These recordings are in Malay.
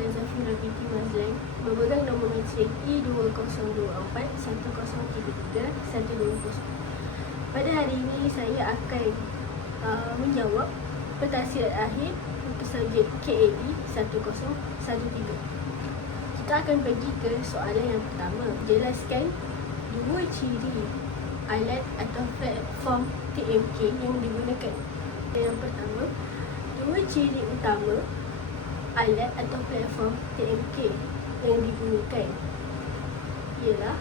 dan Zafira binti Mazlan memegang nombor matrik E20241033-120. Pada hari ini saya akan menjawab pentafsiran akhir untuk subjek KAE 1013. Kita akan pergi ke soalan yang pertama. Jelaskan dua ciri alat atau platform TMK yang digunakan. Yang pertama, dua ciri utama alat atau platform TMK yang digunakan ialah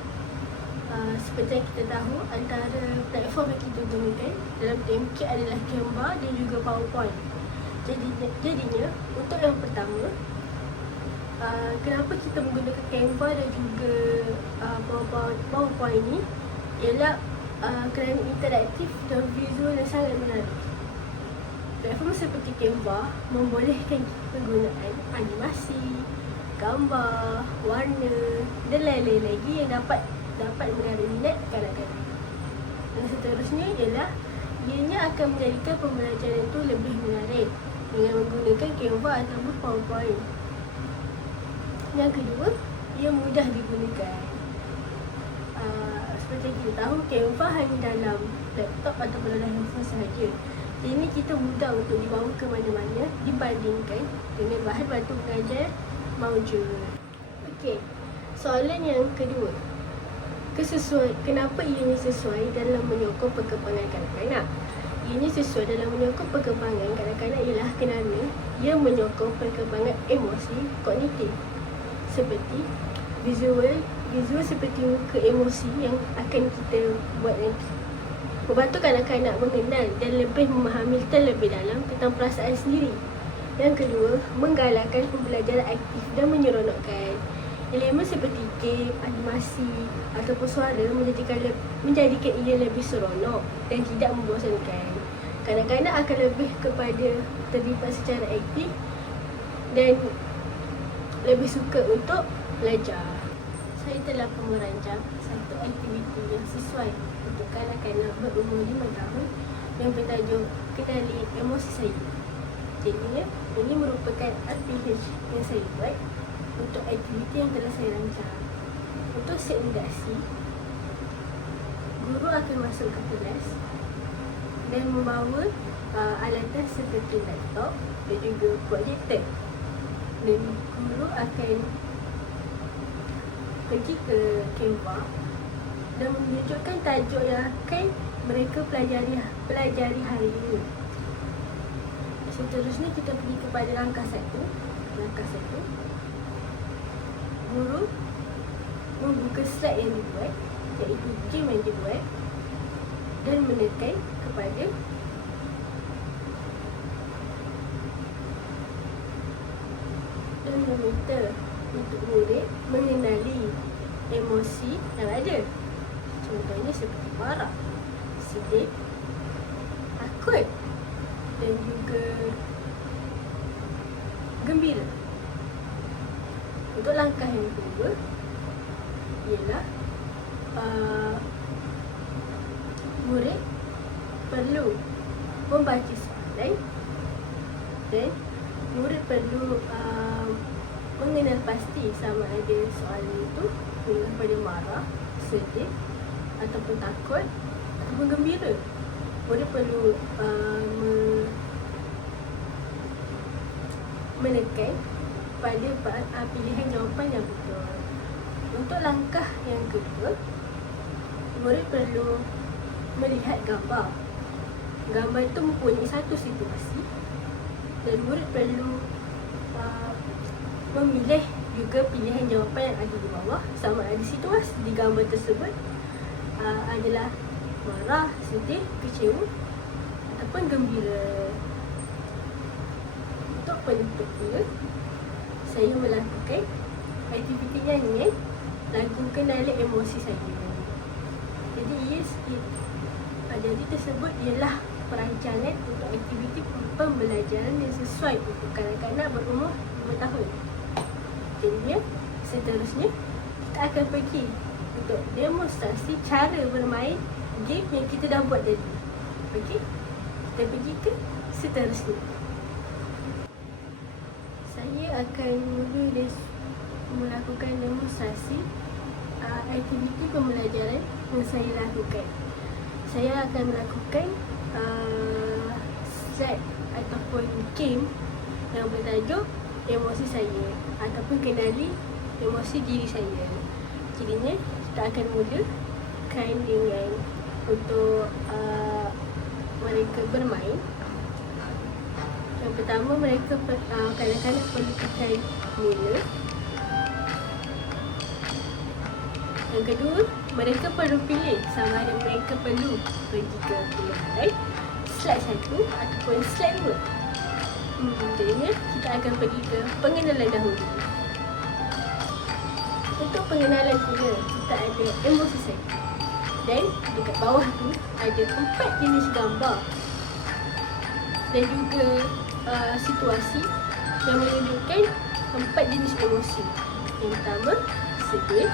seperti yang kita tahu, antara platform yang kita gunakan dalam TMK adalah Canva dan juga PowerPoint. Jadinya untuk yang pertama, kenapa kita menggunakan Canva dan juga PowerPoint ni ialah kerana interaktif dan visual yang sangat menarik. Platform seperti Canva membolehkan penggunaan animasi, gambar, warna dan lain-lain lagi yang dapat menarik minat kanak-kanak. Dan seterusnya ialah ianya akan menjadikan pembelajaran itu lebih menarik dengan menggunakan Canva ataupun PowerPoint. Yang kedua, ia mudah digunakan. Seperti yang kita tahu, Canva hanya dalam laptop ataupun dalam handphone sahaja. Ini kita mudah untuk dibawa ke mana-mana dibandingkan dengan bahan bantu mengajar maujud. Okey, soalan yang kedua. Kenapa ianya sesuai dalam menyokong perkembangan kanak-kanak? Ianya sesuai dalam menyokong perkembangan kanak-kanak ialah kerana ia menyokong perkembangan emosi kognitif seperti visual seperti muka emosi yang akan kita buat nanti. Membantu kanak-kanak mengenal dan lebih memahami terlebih dalam tentang perasaan sendiri. Yang kedua, menggalakkan pembelajaran aktif dan menyeronokkan. Elemen seperti game, animasi ataupun suara menjadikan ia lebih seronok dan tidak membosankan. Kanak-kanak akan lebih kepada terlibat secara aktif dan lebih suka untuk belajar. Saya telah pun merancang satu aktiviti yang sesuai untuk kanak-kanak berumur 5 tahun yang bertajuk Kenali Emosi Saya. Jadinya, ini merupakan RPH yang saya buat untuk aktiviti yang telah saya rancang. Untuk set industri, guru akan masuk ke kelas dan membawa alatan seperti laptop dan juga projektor. Dan guru akan pergi ke Canva dan menunjukkan tajuk yang akan mereka pelajari hari ini. Seterusnya kita pergi kepada langkah satu. Guru membuka slide yang dibuat, iaitu game yang dibuat, dan menekan kepada dan meminta untuk murid mengenali emosi yang ada. Contohnya seperti marah, sedih, takut dan juga gembira. Untuk langkah yang kedua ialah murid perlu membaca soalan dan murid perlu mengenal pasti sama ada soalan itu daripada marah, sedih ataupun takut ataupun gembira. Murid perlu menekan pada pilihan jawapan yang betul. Untuk langkah yang kedua, murid perlu melihat gambar. Gambar itu mempunyai satu situasi dan murid perlu memilih juga pilihan jawapan yang ada di bawah, sama ada situasi di gambar tersebut adalah marah, sedih, kecewa ataupun gembira. Untuk penutupnya, saya melakukan aktiviti nyanyian lagu Kenali Emosi Saya. Jadi tersebut ialah perancangan untuk aktiviti pembelajaran yang sesuai untuk kanak-kanak berumur 5 tahun. Jadi seterusnya kita akan pergi untuk demonstrasi cara bermain game yang kita dah buat tadi. Okey, kita pergi ke seterusnya. Saya Saya akan mula melakukan demonstrasi aktiviti pembelajaran yang saya lakukan. Saya akan melakukan slide ataupun game yang bertajuk emosi saya ataupun kenali emosi diri saya. Jadinya kita akan mulakan dengan untuk mereka bermain. Yang pertama, mereka kanak-kanak perlu tekan mula. Yang kedua, mereka perlu pilih sama ada mereka perlu pergi ke pilihan slide 1 ataupun slide 2. Jadinya kita akan pergi ke pengenalan dahulu. Untuk pengenalan pula, kita ada emosi saya. Dan dekat bawah tu ada 4 jenis gambar dan juga situasi yang menunjukkan 4 jenis emosi. Yang pertama, sedih.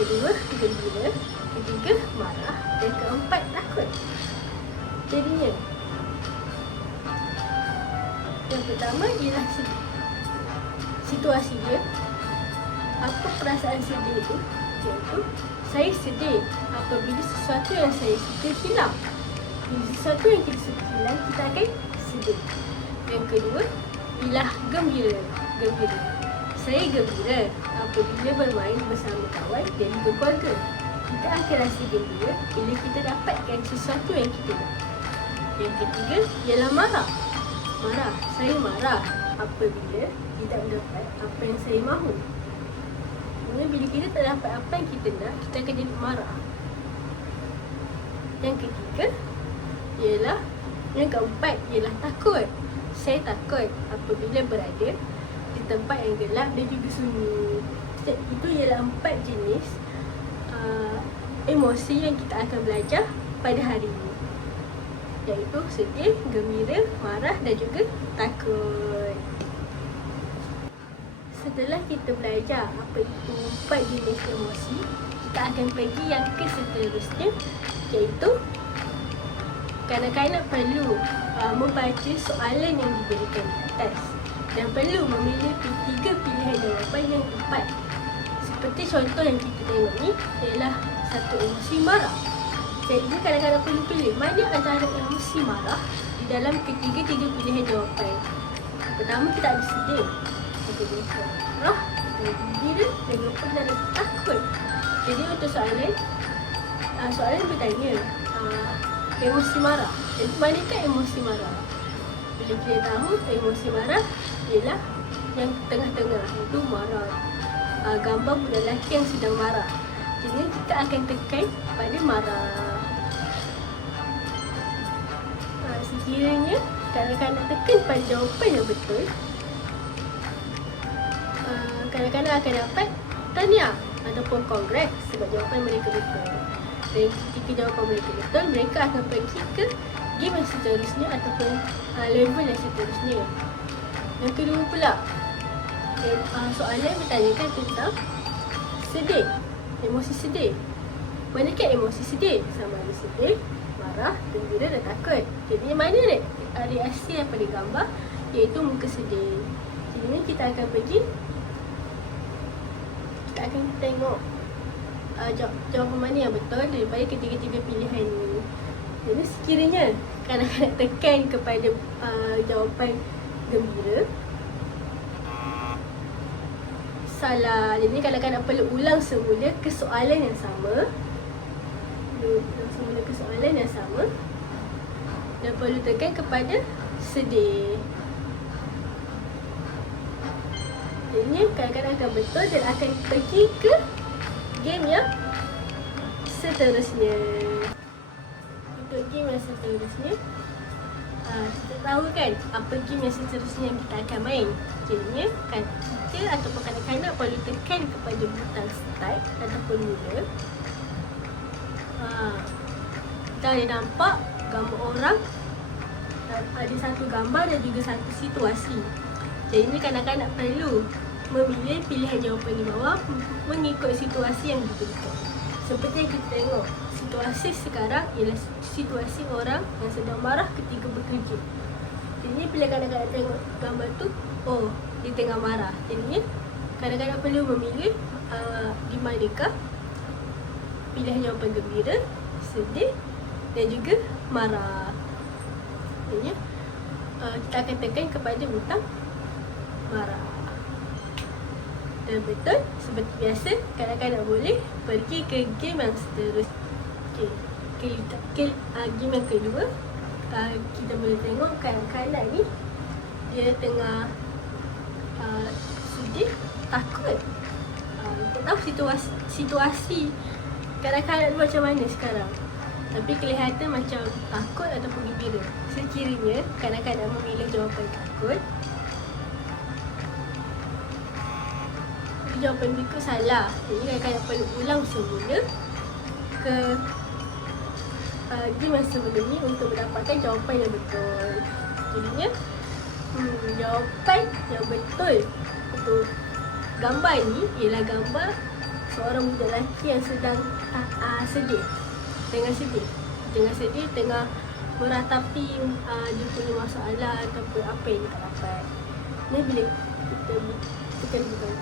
Kedua, gembira. Ketiga, marah. Dan keempat, takut. Jadinya, yang pertama ialah sedih. Situasi dia, apa perasaan sedih itu? Iaitu, saya sedih apabila sesuatu yang saya suka hilang. Bila sesuatu yang kita suka hilang, kita akan sedih. Yang kedua, ialah gembira. Saya gembira apabila bermain bersama kawan dan juga keluarga. Kita akan rasa gembira bila kita dapatkan sesuatu yang kita nak. Yang ketiga ialah marah. Saya marah apabila tidak mendapat apa yang saya mahu. Bila kita tak dapat apa yang kita nak, kita akan jadi marah. Yang ketiga ialah, yang keempat ialah takut. Saya takut apabila berada di tempat yang gelap dan juga sunyi. Itu ialah 4 jenis emosi yang kita akan belajar pada hari ini, iaitu sedih, gembira, marah dan juga takut. Setelah kita belajar apa itu 4 jenis emosi, kita akan pergi yang ke seterusnya, iaitu kanak-kanak perlu membaca soalan yang diberikan di atas dan perlu memilih 3 pilihan jawapan yang tepat. Seperti contoh yang kita tengok ni ialah satu emosi marah. Jadi kanak-kanak perlu pilih mana antara emosi marah di dalam ketiga-tiga pilihan jawapan. Pertama, kita ada sedih. Yang kedua, marah. Dan gembira. Dan yang ketiga adalah takut. Jadi untuk soalan bertanya emosi marah. Dan manakah emosi marah? Bila kita tahu emosi marah ialah yang tengah-tengah, iaitu marah. Gambar budak lelaki yang sedang marah. Jadi kita akan tekan pada marah. Sekiranya kanak-kanak tekan pada jawapan yang betul, kanak-kanak akan dapat tahniah ataupun kongres sebab jawapan mereka betul. Dan ketika jawapan mereka betul, mereka akan pergi ke game yang seterusnya ataupun level yang seterusnya. Yang kedua pula, soalan bertanyakan tentang sedih, emosi sedih. Manakah emosi sedih? Sama ada sedih, marah, gembira dan takut. Jadi mana reaksi yang pada gambar, iaitu muka sedih. Jadi kita akan pergi, kita akan tengok jawapan mana yang betul daripada ketiga-tiga pilihan ini. Jadi sekiranya kanak-kanak tekan kepada jawapan gembira, salah. Jadi kanak-kanak perlu ulang semula ke soalan yang sama. Dan perlu tekan kepada sedih. Jadi kanak-kanak akan betul dan akan pergi ke game yang seterusnya. Untuk game yang seterusnya, kita tahu kan apa game yang seterusnya yang kita akan main. Jadinya kan kita ataupun kanak-kanak perlu tekan kepada butang start ataupun mula. Kita ada nampak gambar orang, ada satu gambar dan juga satu situasi. Jadi kanak-kanak perlu memilih pilihan jawapan di bawah mengikut situasi yang diberikan. Seperti yang kita tengok, situasi sekarang ialah situasi orang yang sedang marah ketika bekerja. Jadi bila kanak-kanak tengok gambar tu, oh, dia tengah marah. Jadinya kadang-kadang perlu memilih di manakah pilihan jawapan gembira, sedih dan juga marah. Jadinya kita akan tekan kepada butang marah. Dan betul, seperti biasa, kadang-kadang boleh pergi ke game yang seterusnya. Game yang kedua, kita boleh tengok kanak-kanak ni dia tengah sedih, takut. Kita tahu situasi kanak-kanak macam mana sekarang, tapi kelihatan macam takut ataupun gembira. Sekiranya kanak-kanak memilih jawapan takut, jawapan berikut salah. Jadi kanak-kanak perlu ulang semula ke game yang sebelum ni untuk mendapatkan jawapan yang betul. Jadinya jawapan yang betul untuk gambar ni ialah gambar seorang budak lelaki yang sedang sedih. Tengah sedih, tengah meratapi dia punya masalah ataupun apa yang dia tak dapat. Ni bila kita tekan bukan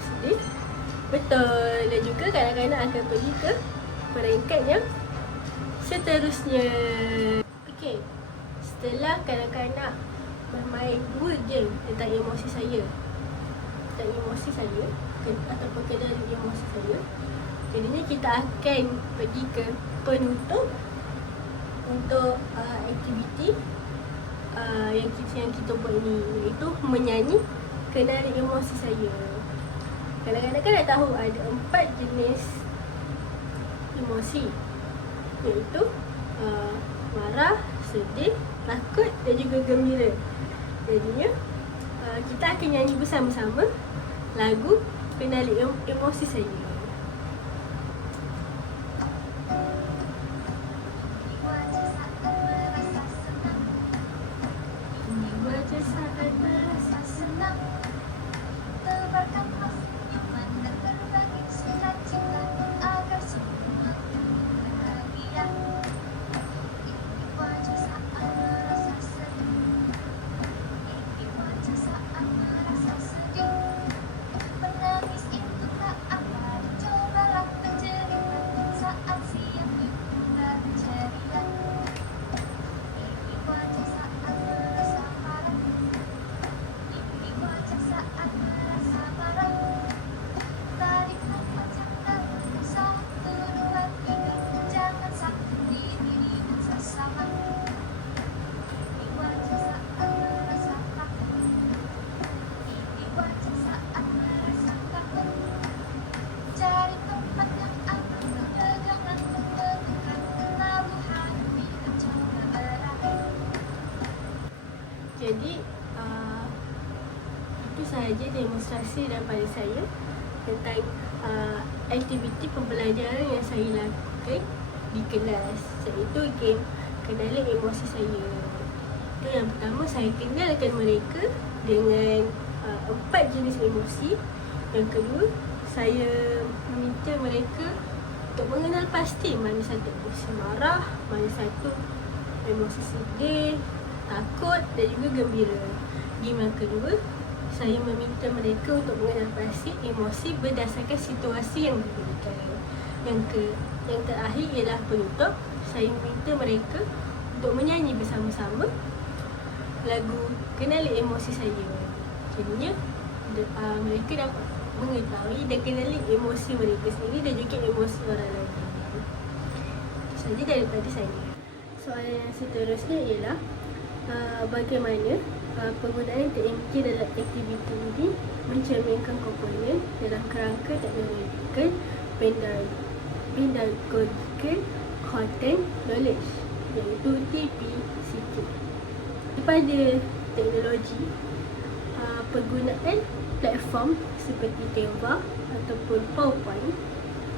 sedih, betul. Dan juga kadang-kadang akan pergi ke peringkat yang seterusnya. Okey, setelah kanak-kanak bermain 2 game tentang emosi saya ataupun kendali emosi saya, jadinya kita akan pergi ke penutup untuk aktiviti yang kita buat ni, iaitu menyanyi kendali emosi saya. Kadang-kadang kan dah tahu ada 4 jenis emosi, iaitu marah, sedih, takut dan juga gembira. Jadinya kita akan nyanyi bersama-sama lagu Kenali Emosi Saya. Jadi itu sahaja demonstrasi daripada saya tentang aktiviti pembelajaran yang saya lakukan di kelas, iaitu game Kenali Emosi Saya. Itu yang pertama, saya kenalkan mereka dengan 4 jenis emosi. Yang kedua, saya meminta mereka untuk mengenal pasti mana satu emosi marah, mana satu emosi sedih, takut dan juga gembira. Game yang kedua, saya meminta mereka untuk mengenal pasti emosi berdasarkan situasi yang diberikan. Yang terakhir ialah penutup, saya meminta mereka untuk menyanyi bersama-sama lagu Kenali Emosi Saya. Jadinya mereka dapat mengetahui dan kenali emosi mereka sendiri dan juga emosi orang lain. Itu sahaja daripada saya. Soalan yang seterusnya ialah bagaimana penggunaan TMK dalam aktiviti ini mencerminkan komponen dalam kerangka teknologikal pedagogical content knowledge, iaitu TPCK. Pada teknologi, penggunaan platform seperti Canva ataupun PowerPoint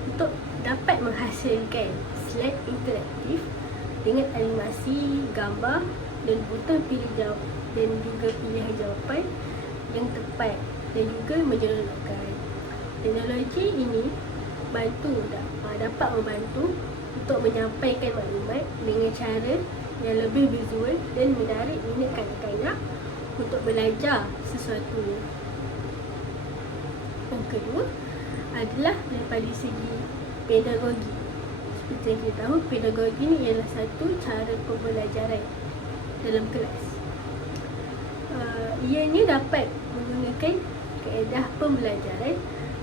untuk dapat menghasilkan slide interaktif dengan animasi, gambar dan butang pilih jawab dan juga pilihan jawapan yang tepat dan juga menyeronokkan. Teknologi ini dapat membantu untuk menyampaikan maklumat dengan cara yang lebih visual dan menarik minat kanak-kanak untuk belajar sesuatu Yang kedua adalah daripada segi pedagogi. Seperti yang kita tahu, pedagogi ni ialah satu cara pembelajaran dalam kelas. Ianya dapat menggunakan kaedah pembelajaran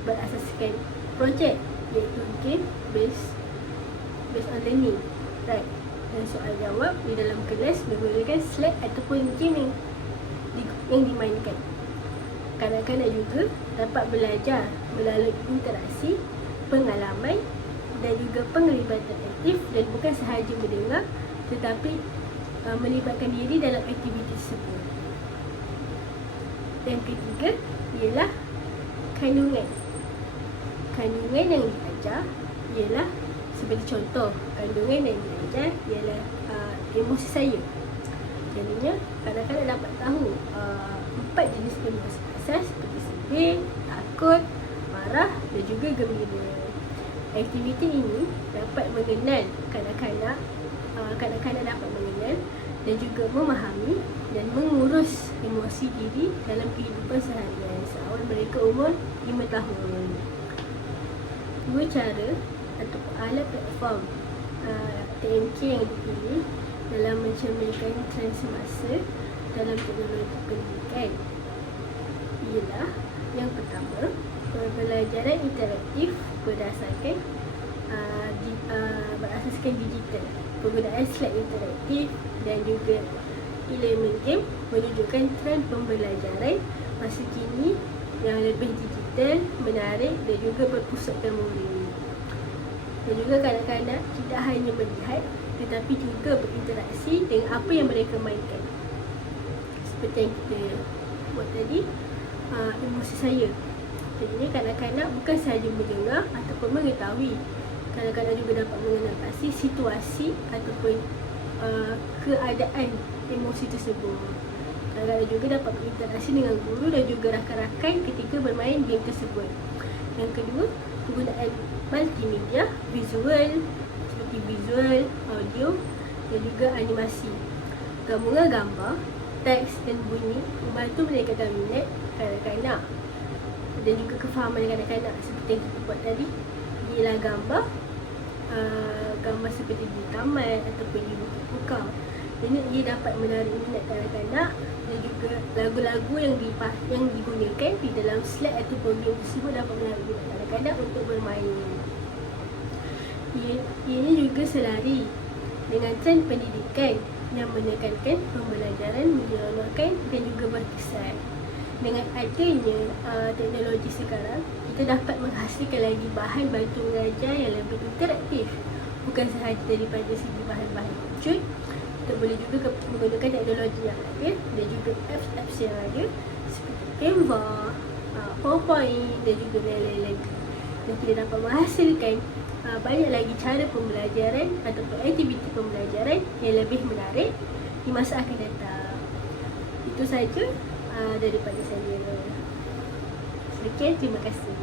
berasaskan projek, iaitu game based on learning, right? Dan soal jawab di dalam kelas menggunakan slide ataupun game yang dimainkan. Kanak-kanak juga dapat belajar melalui interaksi, pengalaman dan juga penglibatan aktif, dan bukan sahaja mendengar tetapi melibatkan diri dalam aktiviti tersebut. Yang ketiga ialah kandungan. Kandungan yang diajar ialah seperti contoh, kandungan yang diajar ialah emosi saya. Jadinya kanak-kanak dapat tahu 4 jenis emosi asas seperti sedih, takut, marah dan juga gembira. Aktiviti ini dapat mengenal kanak-kanak dapat mengenal dan juga memahami dan mengurus emosi diri dalam kehidupan seharian seawal mereka umur 5 tahun. Dua cara atau alat platform TMK yang dipilih dalam mencerminkan trend semasa dalam teknologi pendidikan ialah yang pertama, pembelajaran interaktif berasaskan digital. Penggunaan slide interaktif dan juga e-learning game menunjukkan trend pembelajaran masa kini yang lebih digital, menarik dan juga berpusatkan memori. Dan juga kanak-kanak tidak hanya melihat tetapi juga berinteraksi dengan apa yang mereka mainkan. Seperti yang kita buat tadi, emosi saya. Jadi kanak-kanak bukan sahaja mendengar ataupun mengetahui, kanak-kanak juga dapat mengatasi situasi ataupun keadaan emosi tersebut. Kanak-kanak juga dapat berinteraksi dengan guru dan juga rakan-rakan ketika bermain game tersebut. Yang kedua, penggunaan multimedia, visual, seperti visual, audio dan juga animasi. Gabungan gambar, teks dan bunyi membantu meningkatkan minat kanak-kanak dan juga kefahaman kanak-kanak. Seperti yang kita buat tadi, ialah gambar seperti di taman ataupun di bukit pukau. Jadi ia dapat menarik minat kanak-kanak dan juga lagu-lagu yang digunakan di dalam slide ataupun game tersebut dapat menarik minat kanak-kanak untuk bermain. Ini juga selari dengan trend pendidikan yang menekankan pembelajaran menyeronokkan dan juga berkesan. Dengan adanya teknologi sekarang, kita dapat menghasilkan lagi bahan bantu mengajar yang lebih interaktif. Bukan sahaja daripada segi bahan-bahan wujud, kita boleh juga menggunakan teknologi yang ada dan juga apps yang ada seperti Canva, PowerPoint dan juga lain-lain lagi. Dan kita dapat menghasilkan banyak lagi cara pembelajaran ataupun aktiviti pembelajaran yang lebih menarik di masa akan datang. Itu saja daripada saya. Sekian, terima kasih.